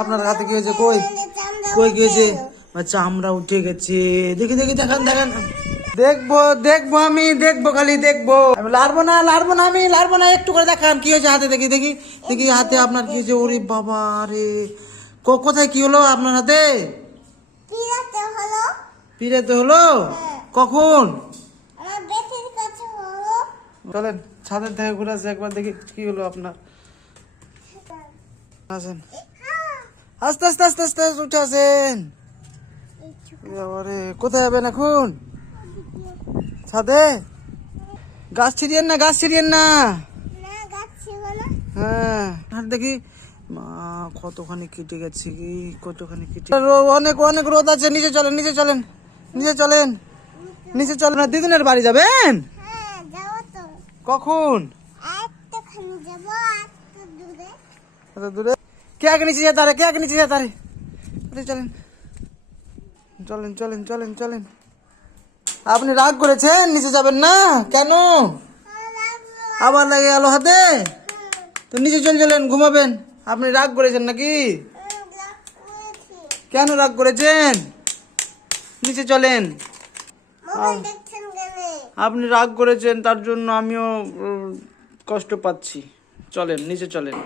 আপনার হাতে কি হয়েছে? কই কই কি হয়েছে? চামড়া উঠে গেছে। দেখি দেখি, দেখান দেখান। দেখবো দেখবো, আমি দেখবো, খালি দেখবো। আমি লাড়বো না, লাড়বো না, আমি লাড়বো না। একটু করে দেখান কি হয়েছে হাতে। দেখি দেখি দেখি হাতে আপনার কি হয়েছে। ওরে বাবা রে, কোথায় কি হলো আপনার হাতে? পিড়াতে হলো? কখন? চলেন ছাদের থেকে ঘুরে আসি একবার, দেখি কি হলো আপনার। আসেন, আস্তে আস্তে আস্তে আস্তে উঠে আসেন। কোথায় যাবেন এখন? ছাদে? গাছ ছিড়িয়েন না, গাছ ছিড়িয়েন না। হ্যাঁ, আর দেখি মা কতখানি কেটে গেছে কি, কতখানি কেটে। অনেক অনেক রোদ আছে। নিচে চলেন, নিচে চলেন, নিচে চলেন, নিচে চলেন। দিদুনের বাড়ি যাবেন? কখন? দূরে? কে আগে নিচে যেতে পারে? কে আগে নিচে যেতে পারে? চলেন চলেন চলেন চলেন চলেন। আপনি রাগ করেছেন? নিচে যাবেন না কেন? আবার লাগে গেল হাতে। তো নিচে চলে চলেন, ঘুমাবেন। আপনি রাগ করেছেন নাকি? কেন রাগ করেছেন? নিচে চলেন। আপনি রাগ করেছেন, তার জন্য আমিও কষ্ট পাচ্ছি। চলেন নিচে চলেন।